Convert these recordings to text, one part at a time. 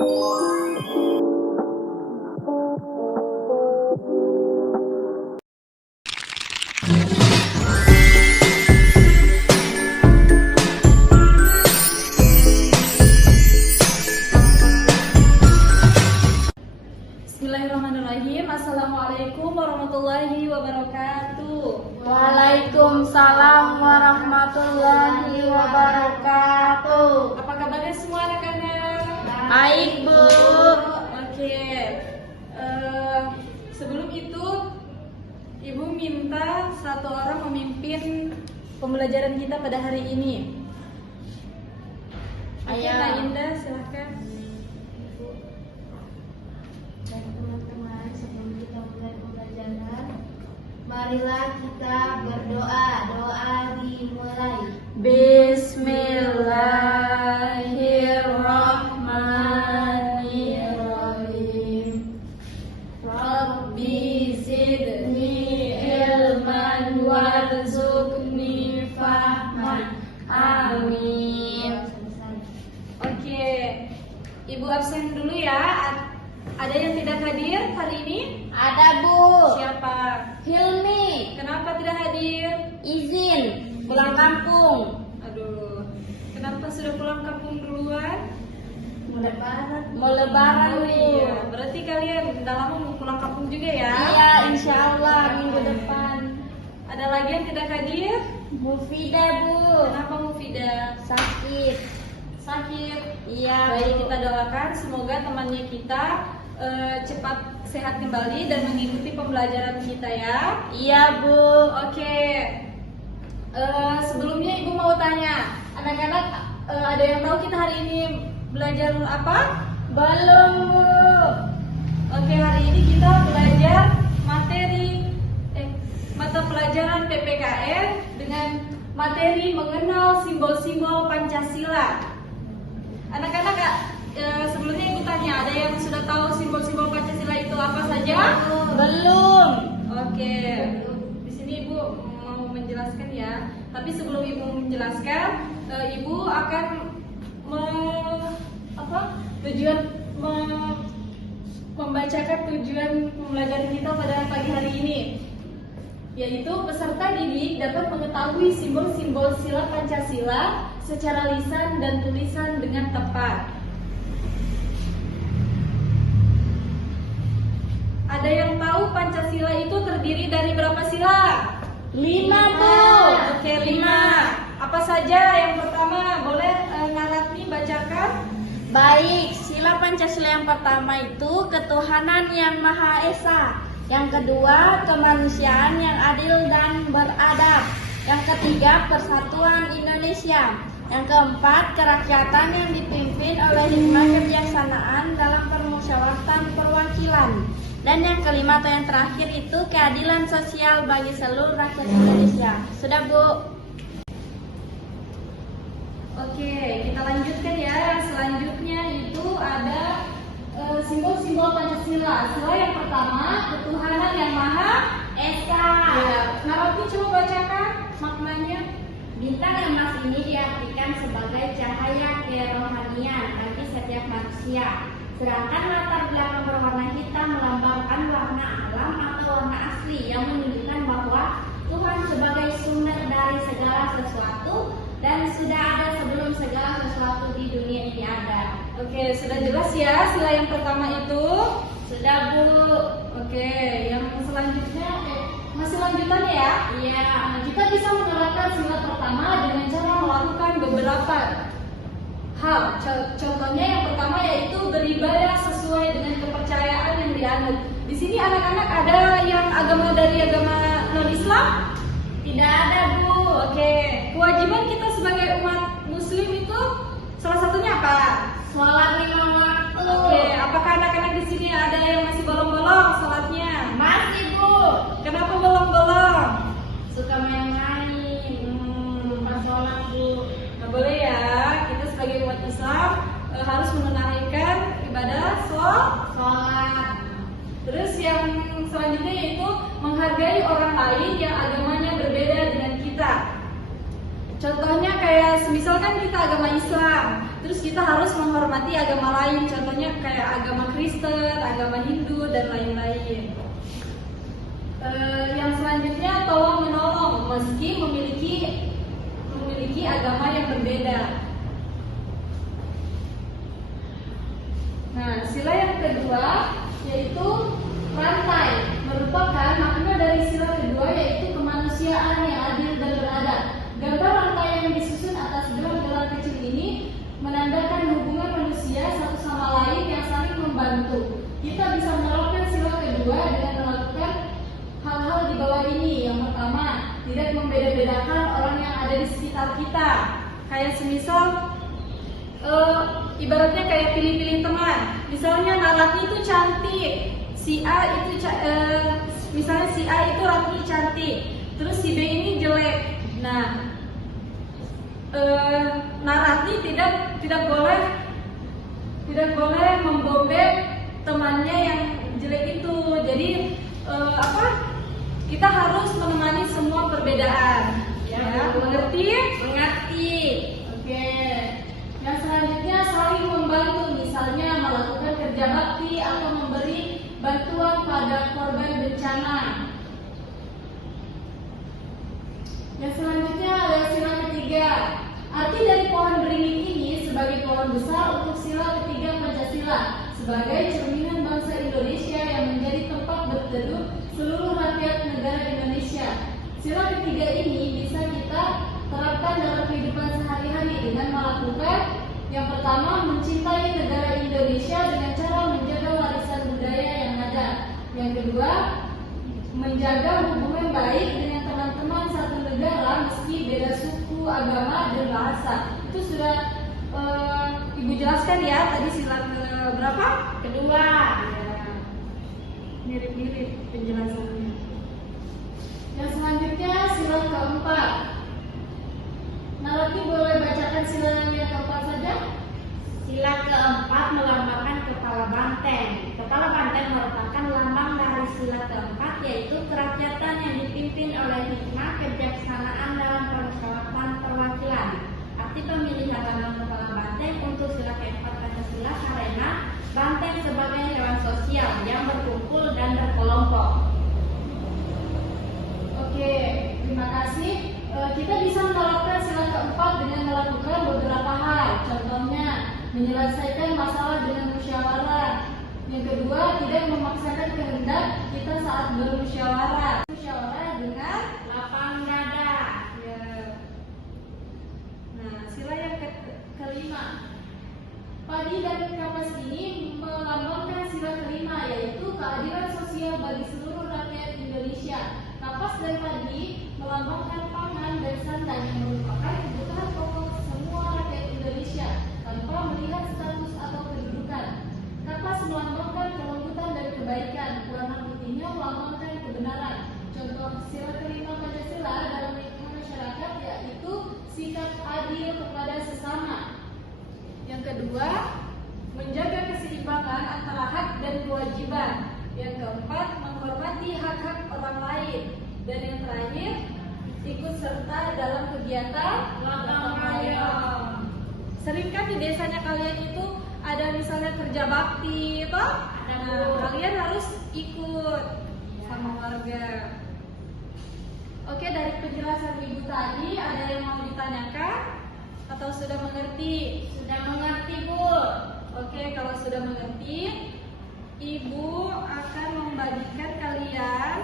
Bismillahirrahmanirrahim. Assalamualaikum warahmatullahi wabarakatuh. Waalaikumsalam warahmatullahi wabarakatuh. Apa kabarnya semua anak-anak? Baik, Bu. Oke. Sebelum itu, Ibu minta satu orang memimpin pembelajaran kita pada hari ini. Oke, Ayo. Kak Indah, silahkan. Dan teman-teman, sebelum kita mulai pembelajaran, marilah kita berdoa. Doa dimulai. Bismillahirrahmanirrahim. Rabbi zidni ilman warzuqni fahman. Amin. Oke, Ibu absen dulu ya. Ada yang tidak hadir hari ini? Ada, Bu. Siapa? Hilmi, Kenapa tidak hadir? izin pulang kampung. Aduh, kenapa sudah pulang kampung duluan? Mau lebaran, Oh Bu. iya, berarti kalian udah lama mau pulang kampung juga ya? Iya, insya Allah minggu depan. Ada lagi yang tidak hadir? Mufidah, Bu. Kenapa Mufidah? Sakit. Sakit. Iya, Baik, Bu. kita doakan semoga temannya kita cepat sehat kembali dan mengikuti pembelajaran kita ya. Iya, Bu. Oke. Sebelumnya Ibu mau tanya, anak-anak ada yang tahu kita hari ini belajar apa? Belum, Bu. Oke, hari ini kita belajar mata pelajaran PPKN dengan materi mengenal simbol-simbol Pancasila. Anak-anak, sebelumnya Ibu tanya, ada yang sudah tahu simbol-simbol Pancasila itu apa saja? Belum. Oke, di sini Ibu mau menjelaskan ya. Tapi sebelum Ibu menjelaskan, Ibu akan membacakan tujuan pembelajaran kita pada pagi hari ini, yaitu peserta didik dapat mengetahui simbol-simbol sila Pancasila secara lisan dan tulisan dengan tepat. Ada yang tahu Pancasila itu terdiri dari berapa sila? 5, Bu. Oke, 5. Apa saja? Yang pertama, boleh Naratmi bacakan? Baik, sila Pancasila yang pertama itu ketuhanan yang Maha Esa. Yang kedua, kemanusiaan yang adil dan beradab. Yang ketiga, persatuan Indonesia. Yang keempat, kerakyatan yang dipimpin oleh hikmat kebijaksanaan dalam permusyawaratan perwakilan. Dan yang kelima atau yang terakhir itu keadilan sosial bagi seluruh rakyat Indonesia. Sudah, Bu? Oke, kita lanjutkan ya. Yang selanjutnya itu ada simbol-simbol Pancasila. Sila yang pertama, ketuhanan yang Maha Esa. Ya, Naratmi coba bacakan maknanya. Bintang emas ini diartikan sebagai cahaya kerohanian bagi setiap manusia. Sedangkan latar belakang berwarna hitam melambangkan warna alam atau warna asli yang menunjukkan bahwa Tuhan sebagai sumber dari segala sesuatu dan sudah ada sebelum segala sesuatu di dunia ini ada. Oke, sudah jelas ya sila yang pertama itu? Sudah, Bu. Oke, yang selanjutnya masih lanjutannya ya? Iya. Nah, kita bisa menerapkan sila pertama dengan cara melakukan beberapa hal. Contohnya yang pertama yaitu beribadah sesuai dengan kepercayaan yang dianut. Di sini anak-anak ada yang agama dari agama non-Islam? Tidak ada, Bu. Oke, kewajiban kita sebagai umat Muslim itu salah satunya apa? Sholat 5 waktu. Oke, apakah anak-anak di sini ada yang masih bolong-bolong sholatnya? Masih, Bu. Kenapa bolong-bolong? Suka main-main. Lupa sholat, Bu. Nggak boleh ya. Kita sebagai umat Islam harus menunaikan ibadah sholat. Terus yang selanjutnya yaitu menghargai orang lain yang agamanya berbeda dengan kita. Contohnya kayak misalkan kita agama Islam, terus kita harus menghormati agama lain, contohnya kayak agama Kristen, agama Hindu, dan lain-lain. Yang selanjutnya tolong menolong meski memiliki agama yang berbeda. Nah, sila yang kedua yaitu rantai, merupakan makna dari sila kedua yaitu kemanusiaan yang adil dan beradab. Gambar rantai yang disusun atas gelang-gelang kecil ini menandakan hubungan manusia satu sama lain yang saling membantu. Kita bisa menerapkan sila kedua dengan melakukan hal-hal di bawah ini. Yang pertama, tidak membeda-bedakan orang yang ada di sekitar kita. Kayak semisal ibaratnya kayak pilih-pilih teman. Misalnya Ratni itu cantik, si A itu misalnya si A itu Ratni cantik, terus si B ini jelek. Nah, Ratni tidak boleh membobek temannya yang jelek itu. Jadi kita harus menemani semua perbedaan. Ya, mengerti? Mengerti. Oke. Yang selanjutnya saling membantu, misalnya melakukan kerja bakti atau memberi bantuan pada korban bencana. Yang selanjutnya adalah sila ketiga. Arti dari pohon beringin ini sebagai pohon besar untuk sila ketiga Pancasila, sebagai cerminan bangsa Indonesia yang menjadi tempat berteduh seluruh rakyat negara Indonesia. Sila ketiga ini bisa kita terapkan dalam kehidupan sehari-hari dengan melakukan yang pertama, mencintai negara Indonesia dengan cara menjaga warisan budaya yang ada. Yang kedua, menjaga hubungan baik dengan teman-teman satu negara meski beda suku, agama, dan bahasa. Itu sudah Ibu jelaskan ya tadi sila berapa? Kedua. Ya. Mirip-mirip penjelasannya. Yang selanjutnya sila keempat. Narati boleh bacakan sila yang keempat saja. Sila keempat melambangkan kepala banteng. Kepala banteng merupakan lambang dari sila keempat, yaitu kerakyatan yang dipimpin oleh hikmah kebijaksanaan dalam permusyawaratan perwakilan. Arti pemilihan lambang kepala banteng untuk sila keempat Pancasila karena banteng sebagai hewan sosial yang berkumpul dan berkelompok. Oke, terima kasih. Kita bisa menerapkan sila keempat dengan melakukan beberapa hal. Contohnya, menyelesaikan masalah dengan musyawarah. Yang kedua, tidak memaksakan kehendak kita saat bermusyawarah. Musyawarah dengan Lapang dada. ya. Nah, sila yang kelima. Padi dan kapas ini melambangkan sila kelima, yaitu keadilan sosial bagi seluruh rakyat Indonesia. Kapas dan padi melambangkan pangan dan santan yang merupakan kebutuhan pokok semua rakyat Indonesia tanpa melihat status atau kedudukan. Kapas melambangkan kelembutan dan kebaikan, warna putihnya melambangkan kebenaran. Contoh sila kelima Pancasila dalam lingkungan masyarakat yaitu sikap adil kepada sesama. Yang kedua, menjaga keseimbangan antara hak dan kewajiban. Yang keempat, menghormati hak-hak orang lain. Dan yang terakhir, ikut serta dalam kegiatan gotong royong. Sering kan di desanya kalian itu ada misalnya kerja bakti, toh? Nah, kalian harus ikut sama warga. Oke, dari penjelasan Ibu tadi ada yang mau ditanyakan atau sudah mengerti? Sudah mengerti, Bu? Oke, kalau sudah mengerti, Ibu akan membagikan kalian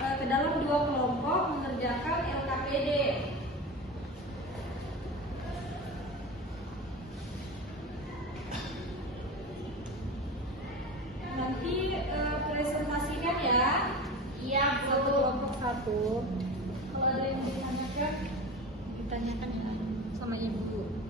ke dalam 2 kelompok mengerjakan LKPD. Nanti presentasikan ya. Iya, Bu. Satu kelompok satu. Kalau ada yang ditanyakan, ditanyakan ya sama Ibu.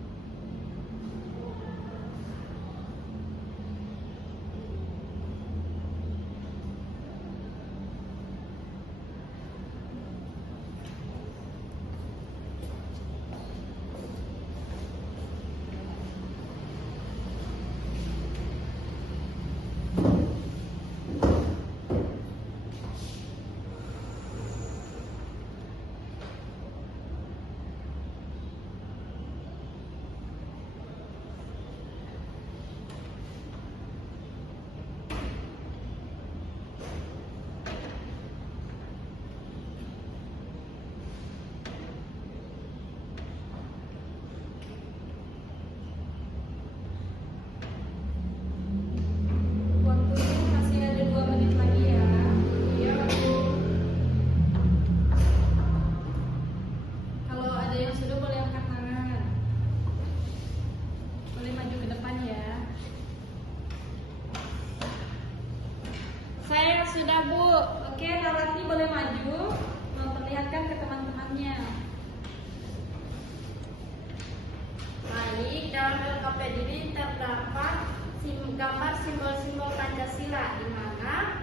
sudah Bu. Oke, Naratni boleh maju memperlihatkan ke teman-temannya. Baik, dalam LKPD ini terdapat gambar simbol-simbol Pancasila, di mana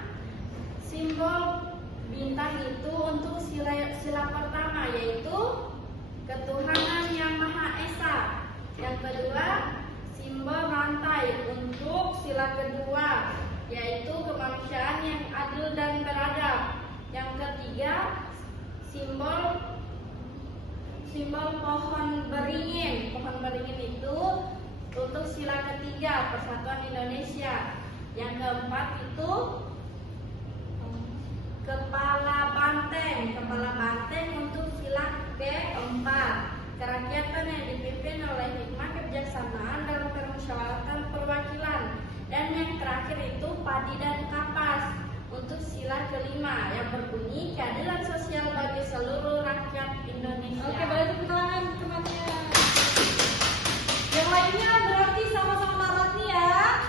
simbol bintang itu untuk sila pertama yaitu ketuhanan yang Maha Esa. Yang kedua, simbol rantai untuk sila kedua yaitu kemanusiaan yang adil dan beradab. Yang ketiga, simbol pohon beringin. Pohon beringin itu untuk sila ketiga Persatuan Indonesia. Yang keempat itu kepala banteng. Kepala banteng untuk sila keempat. Kerakyatan yang dipimpin oleh hikmah kebijaksanaan dalam permusyawaratan perwakilan. Dan yang terakhir itu padi dan kapas untuk sila kelima yang berbunyi keadilan sosial bagi seluruh rakyat Indonesia. Oke, boleh tepuk tangan temannya. Yang lainnya berarti sama-sama Naratni ya?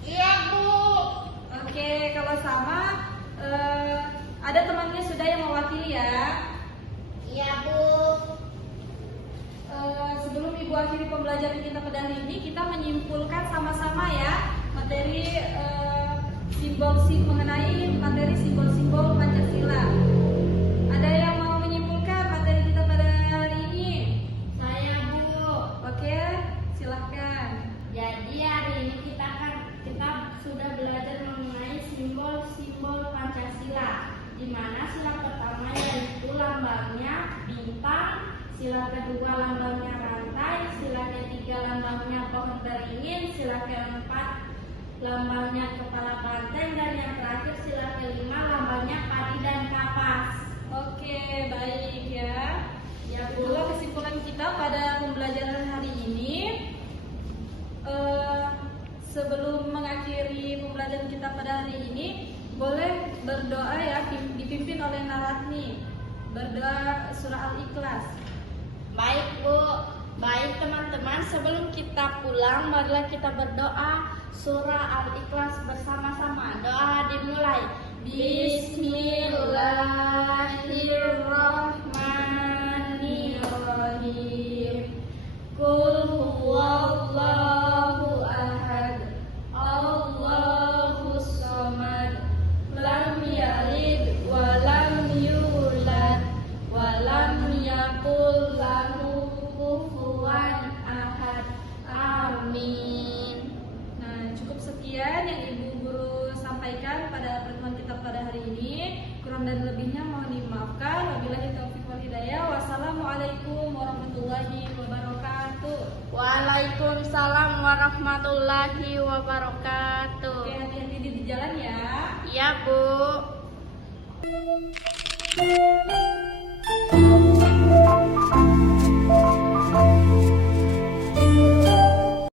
Iya Bu. Oke, kalau sama ada temannya sudah yang mewakili ya? Iya Bu. Sebelum Ibu akhiri pembelajaran kita pada hari ini, kita menyimpulkan sama-sama ya materi mengenai materi simbol-simbol Pancasila. Ada yang mau menyimpulkan materi kita pada hari ini? Saya Bu. Oke, silahkan. Jadi hari ini kita sudah belajar mengenai simbol-simbol Pancasila, di mana sila pertama yaitu lambangnya bintang, sila kedua lambangnya rantai, sila ketiga lambangnya pohon beringin, sila keempat lambangnya kepala banteng, dan yang terakhir sila kelima lambangnya padi dan kapas. Oke, baik ya. Ya Bu. Itulah kesimpulan kita pada pembelajaran hari ini. Sebelum mengakhiri pembelajaran kita pada hari ini, boleh berdoa ya, dipimpin oleh Naratni. Berdoa surah Al-Ikhlas. Baik Bu. Baik teman-teman, sebelum kita pulang, marilah kita berdoa surah Al-Ikhlas bersama-sama. Doa dimulai. Bismillahirrahmanirrahim. Qul huwallahu ahad, Allahus samad, lam yalid wa lam yulad wa lam yakul lahu kufuwan ahad. Amin. Nah, cukup sekian yang Ibu Guru sampaikan pada pertemuan kita pada hari ini. Kurang dan lebihnya mohon dimaafkan. Wabillahi taufiq wal hidayah. Wassalamualaikum warahmatullahi wabarakatuh. Waalaikumsalam warahmatullahi wabarakatuh. Oke, hati-hati di jalan ya. Iya Bu.